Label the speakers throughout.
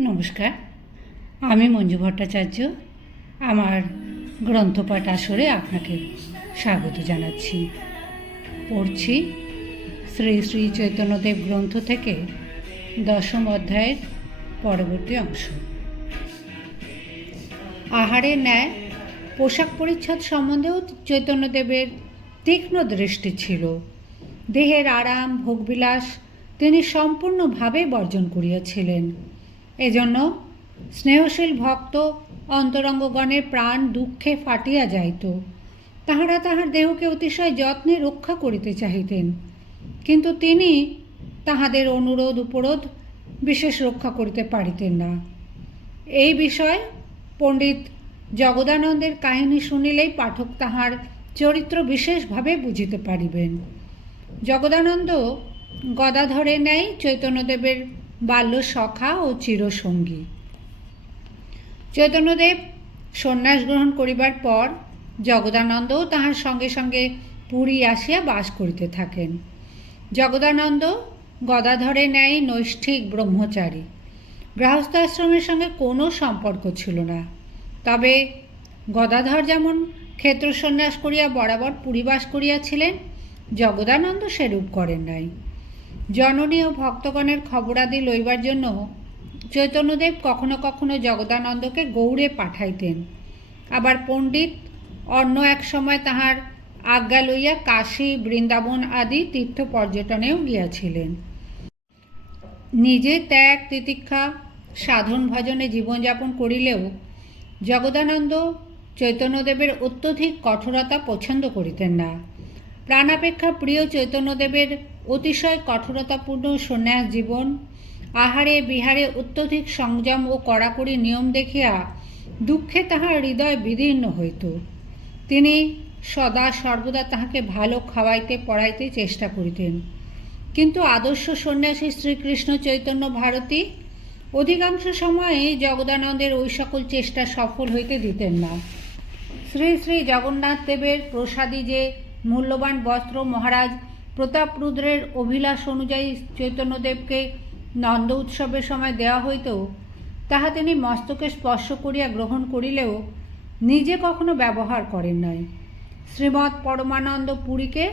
Speaker 1: নমস্কার। আমি মঞ্জু ভট্টাচার্য। আমার গ্রন্থপাঠ আসরে আপনাকে স্বাগত জানাচ্ছি। পড়ছি শ্রী শ্রী চৈতন্যদেব গ্রন্থ থেকে দশম অধ্যায়ের পরবর্তী অংশ। আহারে ন্যায় পোশাক পরিচ্ছদ সম্বন্ধেও চৈতন্যদেবের তীক্ষ্ণ দৃষ্টি ছিল। দেহের আরাম, ভোগবিলাস তিনি সম্পূর্ণভাবে বর্জন করিয়াছিলেন। এজন্য স্নেহশীল ভক্ত অন্তরঙ্গগণের প্রাণ দুঃখে ফাটিয়া যাইত। তাহারা তাহার দেহকে অতিশয় যত্নে রক্ষা করিতে চাহিতেন। কিন্তু তিনি তাহাদের অনুরোধ, উপরোধ বিশেষ রক্ষা করিতে পারিতেন না। এই বিষয় পণ্ডিত জগদানন্দের কাহিনী শুনিলেই পাঠক তাহার চরিত্র বিশেষভাবে বুঝিতে পারিবেন। জগদানন্দ গদাধরে নেয় চৈতন্যদেবের বাল্য সখা ও চিরসঙ্গী। চৈতন্যদেব সন্ন্যাস গ্রহণ করিবার পর জগদানন্দও তাহার সঙ্গে সঙ্গে পুরী আসিয়া বাস করিতে থাকেন। জগদানন্দ গদাধরে ন্যায় নৈষ্ঠিক ব্রহ্মচারী। গৃহস্থ আশ্রমের সঙ্গে কোনো সম্পর্ক ছিল না। তবে গদাধর যেমন ক্ষেত্র সন্ন্যাস করিয়া বরাবর পুরীবাস করিয়াছিলেন, জগদানন্দ সেরূপ করেন নাই। জননী ও ভক্তগণের খবরাদি লইবার জন্য চৈতন্যদেব কখনো কখনো জগদানন্দকে গৌড়ে পাঠাইতেন। আবার পণ্ডিত অন্য এক সময় তাহার আজ্ঞা লইয়া কাশী, বৃন্দাবন আদি তীর্থ পর্যটনেও গিয়াছিলেন। নিজে ত্যাগ, তিতিক্ষা, সাধন ভজনে জীবনযাপন করিলেও জগদানন্দ চৈতন্যদেবের অত্যধিক কঠোরতা পছন্দ করিতেন না। প্রাণাপেক্ষা প্রিয় চৈতন্যদেবের অতিশয় কঠোরতাপূর্ণ সন্ন্যাস জীবন, আহারে বিহারে অত্যধিক সংযম ও কড়াকড়ি নিয়ম দেখিয়া দুঃখে তাহার হৃদয় বিদীর্ণ হইত। তিনি সদা সর্বদা তাহাকে ভালো খাওয়াইতে পড়াইতে চেষ্টা করিতেন। কিন্তু আদর্শ সন্ন্যাসী শ্রীকৃষ্ণ চৈতন্য ভারতী অধিকাংশ সময়ে জগদানন্দের ওই সকল চেষ্টা সফল হইতে দিতেন না। শ্রী শ্রী জগন্নাথ দেবের প্রসাদী যে মূল্যবান বস্ত্র মহারাজ প্রতাপ রুদ্রের অভিলাষ অনুযায়ী চৈতন্যদেবকে নন্দ উৎসবের সময় দেওয়া হইত তাহা তিনি মস্তকে স্পর্শ করিয়া গ্রহণ করিলেও নিজে কখনো ব্যবহার করেন নাই। শ্রীমৎ পরমানন্দ পুরীকে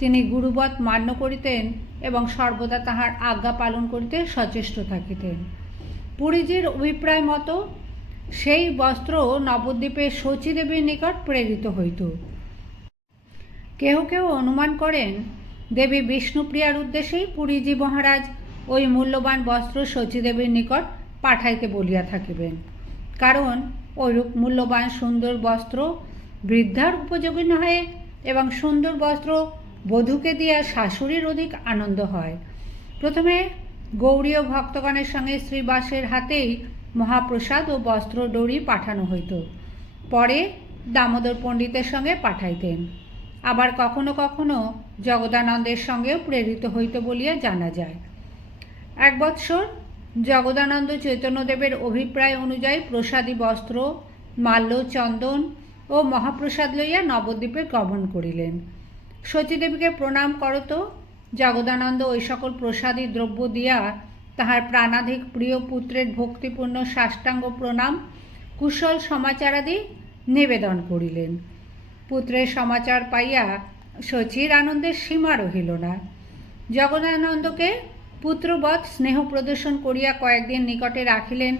Speaker 1: তিনি গুরুবৎ মান্য করিতেন এবং সর্বদা তাহার আজ্ঞা পালন করিতে সচেষ্ট থাকিতেন। পুরীজির অভিপ্রায় মতো সেই বস্ত্র নবদ্বীপের শচীদেবীর নিকট প্রেরিত হইত। কেহ কেউ অনুমান করেন, দেবী বিষ্ণুপ্রিয়ার উদ্দেশ্যেই পুরীজি মহারাজ ওই মূল্যবান বস্ত্র শচীদেবীর নিকট পাঠাইতে বলিয়া থাকিবেন। কারণ ওইরূপ মূল্যবান সুন্দর বস্ত্র বৃদ্ধার উপযোগী নহে এবং সুন্দর বস্ত্র বধূকে দিয়া শাশুড়ির অধিক আনন্দ হয়। প্রথমে গৌরীয় ভক্তগণের সঙ্গে শ্রীবাসের হাতেই মহাপ্রসাদ ও বস্ত্র ডরি পাঠানো হইত। পরে দামোদর পণ্ডিতের সঙ্গে পাঠাইতেন। আবার কখনো কখনো জগদানন্দের সঙ্গেও প্রেরিত হইত বলিয়া জানা যায়। এক বৎসর জগদানন্দ চৈতন্যদেবের অভিপ্রায় অনুযায়ী প্রসাদী বস্ত্র, মাল্য, চন্দন ও মহাপ্রসাদ লইয়া নবদ্বীপে গমন করিলেন। সতীদেবীকে প্রণাম করত জগদানন্দ ওই সকল প্রসাদী দ্রব্য দিয়া তাহার প্রাণাধিক প্রিয় পুত্রের ভক্তিপূর্ণ সাষ্টাঙ্গ প্রণাম, কুশল সমাচারাদি নিবেদন করিলেন। পুত্রের সমাচার পাইয়া শচীর আনন্দের সীমা রহিল না। জগদানন্দকে পুত্রবৎ স্নেহ প্রদর্শন করিয়া কয়েকদিন নিকটে রাখিলেন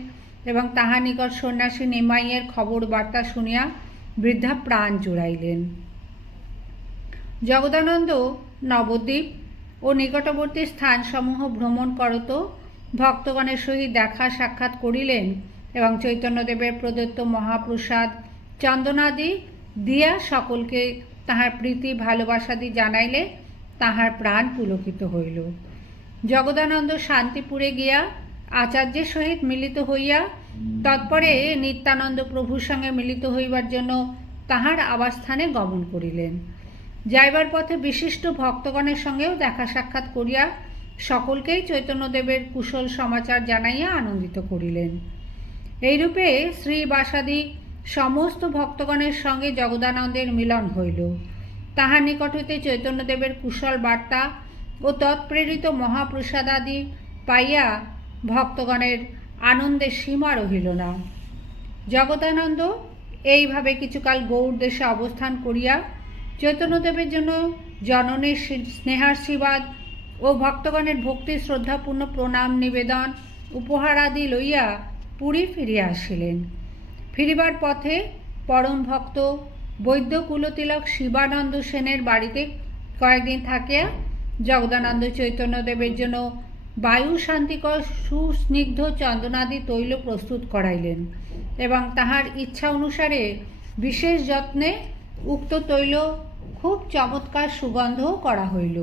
Speaker 1: এবং তাহার নিকট সন্ন্যাসী নিমাইয়ের খবর বার্তা শুনিয়া বৃদ্ধা প্রাণ জুড়াইলেন। জগদানন্দ নবদ্বীপ ও নিকটবর্তী স্থানসমূহ ভ্রমণ করত, ভক্তগণের সহিত দেখা সাক্ষাৎ করিলেন এবং চৈতন্যদেবের প্রদত্ত মহাপ্রসাদ, চন্দনাদি দিয়া সকলকে তাহার প্রীতি, ভালোবাসাদি জানাইলে তাহার প্রাণ পুলকিত হইল। জগদানন্দ শান্তিপুরে গিয়া আচার্যের সহিত মিলিত হইয়া তৎপরে নিত্যানন্দ প্রভুর সঙ্গে মিলিত হইবার জন্য তাহার আবাসস্থানে গমন করিলেন। যাইবার পথে বিশিষ্ট ভক্তগণের সঙ্গেও দেখা সাক্ষাৎ করিয়া সকলকেই চৈতন্যদেবের কুশল সমাচার জানাইয়া আনন্দিত করিলেন। এইরূপে শ্রীবাসাদি সমস্ত ভক্তগণের সঙ্গে জগদানন্দের মিলন হইল। তাহার নিকট হইতে চৈতন্যদেবের কুশল বার্তা ও তৎপ্রেরিত মহাপ্রসাদাদি পাইয়া ভক্তগণের আনন্দের সীমা রহিল না। জগদানন্দ এইভাবে কিছুকাল গৌড় দেশে অবস্থান করিয়া চৈতন্যদেবের জন্য জননের স্নেহাশীর্বাদ ও ভক্তগণের ভক্তি শ্রদ্ধাপূর্ণ প্রণাম নিবেদন, উপহার আদি লইয়া পুরী ফিরিয়া আসিলেন। ফিরিবার পথে পরম ভক্ত বৈদ্য কুলতিলক শিবানন্দ সেনের বাড়িতে কয়েকদিন থাকিয়া জগদানন্দ চৈতন্যদেবের জন্য বায়ু শান্তিকর সুস্নিগ্ধ চন্দনাদি তৈল প্রস্তুত করাইলেন এবং তাহার ইচ্ছা অনুসারে বিশেষ যত্নে উক্ত তৈল খুব চমৎকার সুগন্ধও করা হইল।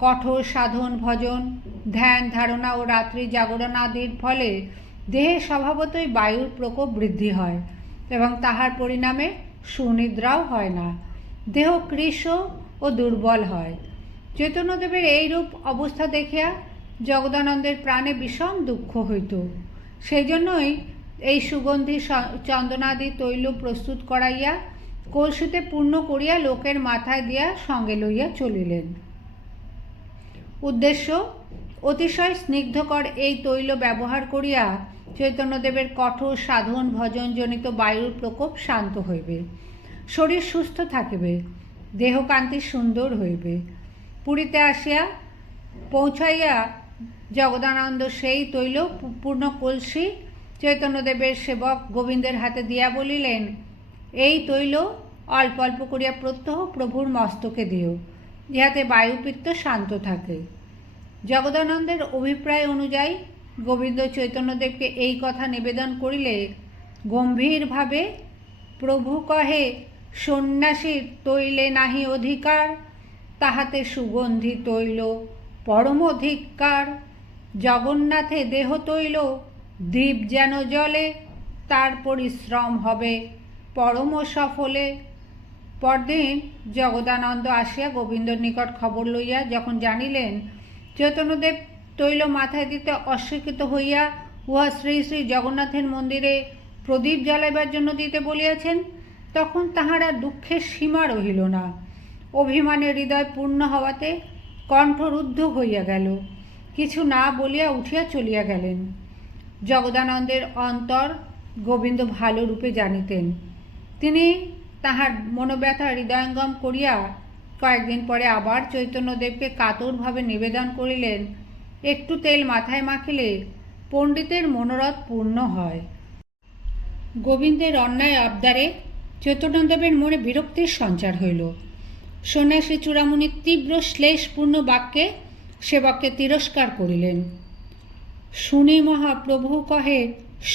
Speaker 1: কঠোর সাধন, ভজন, ধ্যান, ধারণা ও রাত্রি জাগরণ আদির ফলে দেহে স্বভাবতই বায়ুর প্রকোপ বৃদ্ধি হয় এবং তাহার পরিণামে সুনিদ্রাও হয় না। দেহ কৃশ ও দুর্বল হয়। চৈতন্যদেবের এইরূপ অবস্থা দেখিয়া জগদানন্দের প্রাণে বিষম দুঃখ হইত। সেই জন্যই এই সুগন্ধি চন্দনাদি তৈল প্রস্তুত করাইয়া কলসিতে পূর্ণ করিয়া লোকের মাথায় দিয়া সঙ্গে লইয়া চলিলেন। উদ্দেশ্য অতিশয় স্নিগ্ধকর এই তৈল ব্যবহার করিয়া চৈতন্যদেবের কঠোর সাধন ভজনজনিত বায়ুর প্রকোপ শান্ত হইবে। শরীর সুস্থ থাকিবে, দেহকান্তি সুন্দর হইবে। পুরীতে আসিয়া পৌঁছাইয়া জগদানন্দ সেই তৈল পূর্ণ কলসি চৈতন্যদেবের সেবক গোবিন্দের হাতে দিয়া বলিলেন, এই তৈল অল্প অল্প করিয়া প্রত্যহ প্রভুর মস্তকে দিও ইহাতে বায়ুপিত্ত শান্ত থাকে। জগদানন্দের অভিপ্রায় অনুযায়ী গোবিন্দ চৈতন্যদেবকে এই কথা নিবেদন করিলে গম্ভীরভাবে প্রভু কহে সন্ন্যাসীর তৈলে নাহি অধিকার, তাহাতে সুগন্ধি তৈল, পরম অধিকার। জগন্নাথে দেহ তৈল, দ্বীপ যেন জলে, তার পরিশ্রম হবে পরম সফলে। পরদিন জগদানন্দ আসিয়া গোবিন্দর নিকট খবর লইয়া যখন জানিলেন চৈতন্যদেব তৈল মাথায় দিতে অস্বীকৃত হইয়া উহা শ্রী শ্রী জগন্নাথের মন্দিরে প্রদীপ জ্বালাইবার জন্য দিতে বলিয়াছেন, তখন তাহারা দুঃখের সীমা রহিল না। অভিমানে হৃদয় পূর্ণ হওয়াতে কণ্ঠরুদ্ধ হইয়া গেল। কিছু না বলিয়া উঠিয়া চলিয়া গেলেন। জগদানন্দের অন্তর গোবিন্দ ভালো রূপে জানিতেন। তিনি তাহার মনোব্যথা হৃদয়ঙ্গম করিয়া কয়েকদিন পরে আবার চৈতন্যদেবকে কাতরভাবে নিবেদন করিলেন। একটু তেল মাথায় মাখিলে পণ্ডিতের মনোরথ পূর্ণ হয়। গোবিন্দের অন্যায় আবদারে চৈতন্যদেবের মনে বিরক্তির সঞ্চার হইল। সন্ন্যাসী চূড়ামণির তীব্র শ্লেষপূর্ণ বাক্যে সেবককে তিরস্কার করিলেন। শুনি মহাপ্রভু কহে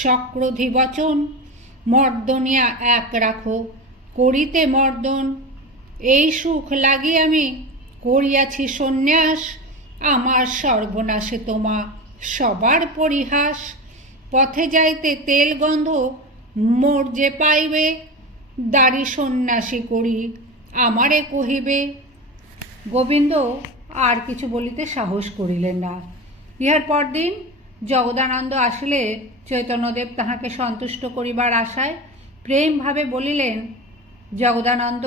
Speaker 1: সক্রোধী বচন মর্দনিয়া এক রাখো, করিতে মর্দন এই সুখ লাগি আমি করিয়াছি সন্ন্যাস, আমার সর্বনাশে তোমা সবার পরিহাস। পথে যাইতে তেল গন্ধ মোর যে পাইবে, দাড়ি সন্ন্যাসী করি আমারে কহিবে। গোবিন্দ আর কিছু বলিতে সাহস করিলেন না। ইহার পরদিন জগদানন্দ আসিলে, চৈতন্যদেব তাহাকে সন্তুষ্ট করিবার আশায় প্রেমভাবে বলিলেন, জগদানন্দ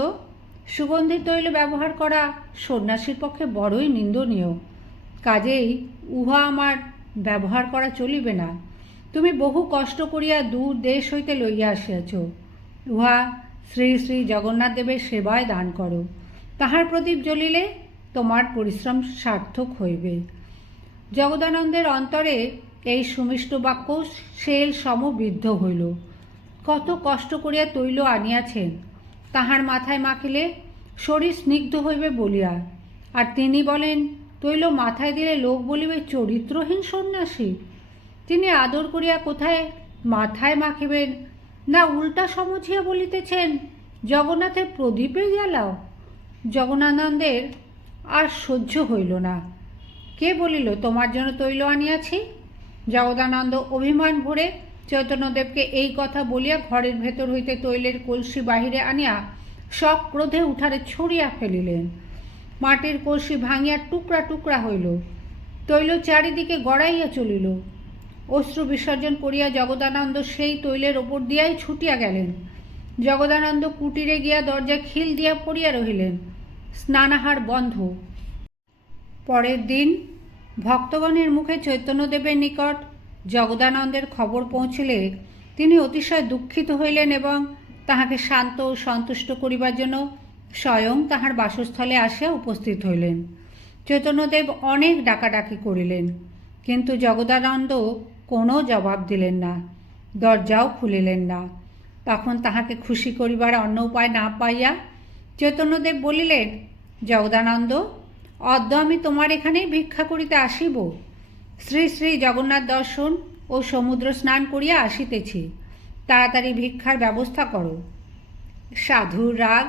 Speaker 1: সুগন্ধি তৈল ব্যবহার করা সন্ন্যাসীর পক্ষে বড়ই নিন্দনীয়। কাজেই উহা আমার ব্যবহার করা চলিবে না। তুমি বহু কষ্ট করিয়া দূর দেশ হইতে লইয়া আসিয়াছ। উহা শ্রী শ্রী জগন্নাথ দেবের সেবায় দান করো। তাহার প্রদীপ জ্বলিলে তোমার পরিশ্রম সার্থক হইবে। জগদানন্দের অন্তরে এই সুমিষ্ট বাক্য শেল সমবিদ্ধ হইল। কত কষ্ট করিয়া তৈল আনিয়াছেন তাহার মাথায় মাখিলে শরীর স্নিগ্ধ হইবে বলিয়া। আর তিনি বলেন, তৈল মাথায় দিলে লোক বলিবে, চরিত্রহীন সন্ন্যাসী। তিনি আদর করিয়া কোথায় মাথায় মাখিবেন? না উল্টা সমঝিয়া বলিতেছেন জগন্নাথের প্রদীপে জ্বালাও। জগন্নাথের আর সহ্য হইল না। কে বলিল, তোমার জন্য তৈল আনিয়াছি? জগদানন্দ অভিমান ভরে চৈতন্যদেবকে এই কথা বলিয়া ঘরের ভেতর হইতে তৈলের কলসি বাহিরে আনিয়া সব ক্রোধে উঠারে ছড়িয়া ফেলিলেন। মাটির কলসি ভাঙিয়া টুকরা টুকরা হইল। তৈল চারিদিকে গড়াইয়া চলিল। অশ্রু বিসর্জন করিয়া জগদানন্দ সেই তৈলের ওপর দিয়াই ছুটিয়া গেলেন। জগদানন্দ কুটিরে গিয়া দরজা খিল দিয়া পড়িয়া রহিলেন। স্নানাহার বন্ধ। পরের দিন ভক্তগণের মুখে চৈতন্যদেবের নিকট জগদানন্দের খবর পৌঁছলে তিনি অতিশয় দুঃখিত হইলেন এবং তাহাকে শান্ত ও সন্তুষ্ট করিবার জন্য স্বয়ং তাহার বাসস্থলে আসিয়া উপস্থিত হইলেন। চৈতন্যদেব অনেক ডাকাডাকি করিলেন, কিন্তু জগদানন্দ কোনো জবাব দিলেন না, দরজাও খুলিলেন না। তখন তাহাকে খুশি করিবার অন্য উপায় না পাইয়া চৈতন্যদেব বলিলেন, জগদানন্দ, অদ্য আমি তোমার এখানেই ভিক্ষা করিতে আসিব? শ্রী শ্রী জগন্নাথ দর্শন ও সমুদ্র স্নান করিয়া আসিতেছি। তাড়াতাড়ি ভিক্ষার ব্যবস্থা করো। সাধুর রাগ,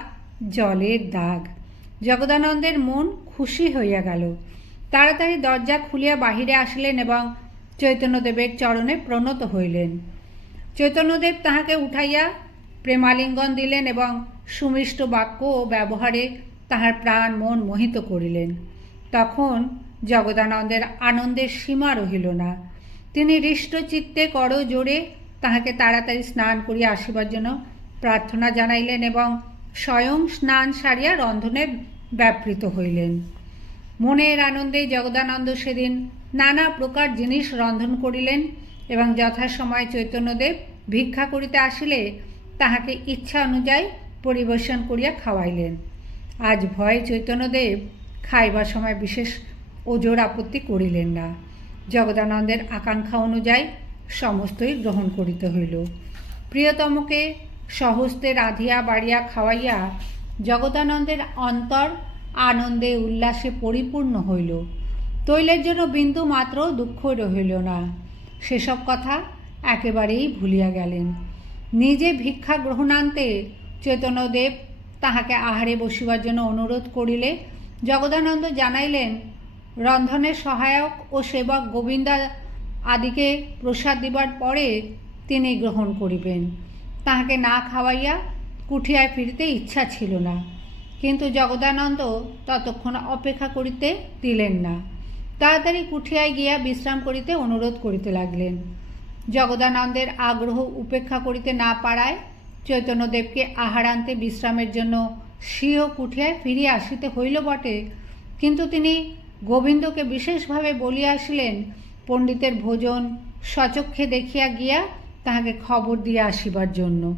Speaker 1: জলের দাগ। জগদানন্দের মন খুশি হইয়া গেল। তাড়াতাড়ি দরজা খুলিয়া বাহিরে আসিলেন এবং চৈতন্যদেবের চরণে প্রণত হইলেন। চৈতন্যদেব তাহাকে উঠাইয়া প্রেমালিঙ্গন দিলেন এবং সুমিষ্ট বাক্য ও ব্যবহারে তাহার প্রাণ মন মোহিত করিলেন। তখন জগদানন্দের আনন্দের সীমা রহিল না। তিনি হৃষ্টচিত্তে কর জোরে তাহাকে তাড়াতাড়ি স্নান করিয়া আসিবার জন্য প্রার্থনা জানাইলেন এবং স্বয়ং স্নান সারিয়া রন্ধনে ব্যাপৃত হইলেন। মনের আনন্দে জগদানন্দ সেদিন নানা প্রকার জিনিস রন্ধন করিলেন এবং যথাসময়ে চৈতন্যদেব ভিক্ষা করিতে আসিলে তাহাকে ইচ্ছা অনুযায়ী পরিবেশন করিয়া খাওয়াইলেন। আজ ভয়ে চৈতন্যদেব খাইবার সময় বিশেষ ওজোর আপত্তি করিলেন না। জগদানন্দের আকাঙ্ক্ষা অনুযায়ী সমস্তই গ্রহণ করিতে হইল। প্রিয়তমকে সহস্তে রাধিয়া বাড়িয়া খাওয়াইয়া জগদানন্দের অন্তর আনন্দে উল্লাসে পরিপূর্ণ হইল। তৈলের জন্য বিন্দু মাত্র দুঃখ রহিল না। সেসব কথা একেবারেই ভুলিয়া গেলেন। নিজে ভিক্ষা গ্রহণান্তে চৈতন্যদেব তাহাকে আহারে বসিবার জন্য অনুরোধ করিলে জগদানন্দ জানাইলেন রন্ধনের সহায়ক ও সেবক গোবিন্দা আদিকে প্রসাদ দিবার পরে তিনি গ্রহণ করিবেন। তাহাকে না খাওয়াইয়া কুঠিয়ায় ফিরিতে ইচ্ছা ছিল না। কিন্তু জগদানন্দ ততক্ষণ অপেক্ষা করিতে দিলেন না। তাড়াতাড়ি কুঠিয়ায় গিয়া বিশ্রাম করিতে অনুরোধ করিতে লাগলেন। জগদানন্দের আগ্রহ উপেক্ষা করিতে না পারায় চৈতন্যদেবকে আহার আনতে বিশ্রামের জন্য স্বীয় কুঠিয়ায় ফিরিয়া আসিতে হইল বটে। কিন্তু তিনি গোবিন্দকে বিশেষভাবে বলিয়া আসিলেন পণ্ডিতের ভোজন সচক্ষে দেখিয়া গিয়া তাহাকে খবর দিয়া আসিবার জন্য।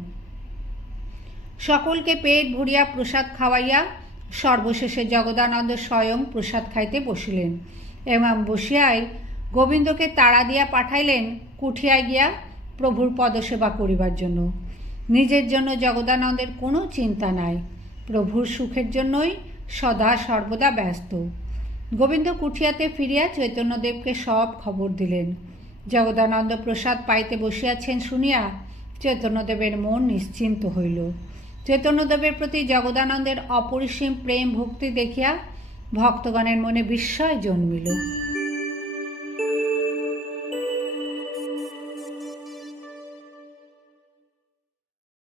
Speaker 1: সকলকে পেট ভরিয়া প্রসাদ খাওয়াইয়া সর্বশেষে জগদানন্দ স্বয়ং প্রসাদ খাইতে বসিলেন। এবং বসিয়াই গোবিন্দকে তাড়া দিয়া পাঠাইলেন, কুঠিয়ায় গিয়া প্রভুর পদসেবা করিবার জন্য। নিজের জন্য জগদানন্দের কোনো চিন্তা নাই। প্রভুর সুখের জন্যই সদা সর্বদা ব্যস্ত। গোবিন্দ কুঠিয়াতে ফিরিয়া চৈতন্যদেবকে সব খবর দিলেন। জগদানন্দ প্রসাদ পাইতে বসিয়াছেন শুনিয়া চৈতন্যদেবের মন নিশ্চিন্ত হইল। চৈতন্যদেবের প্রতি জগদানন্দের অপরিসীম প্রেম ভক্তি দেখিয়া ভক্তগণের মনে বিস্ময় জন্মিল।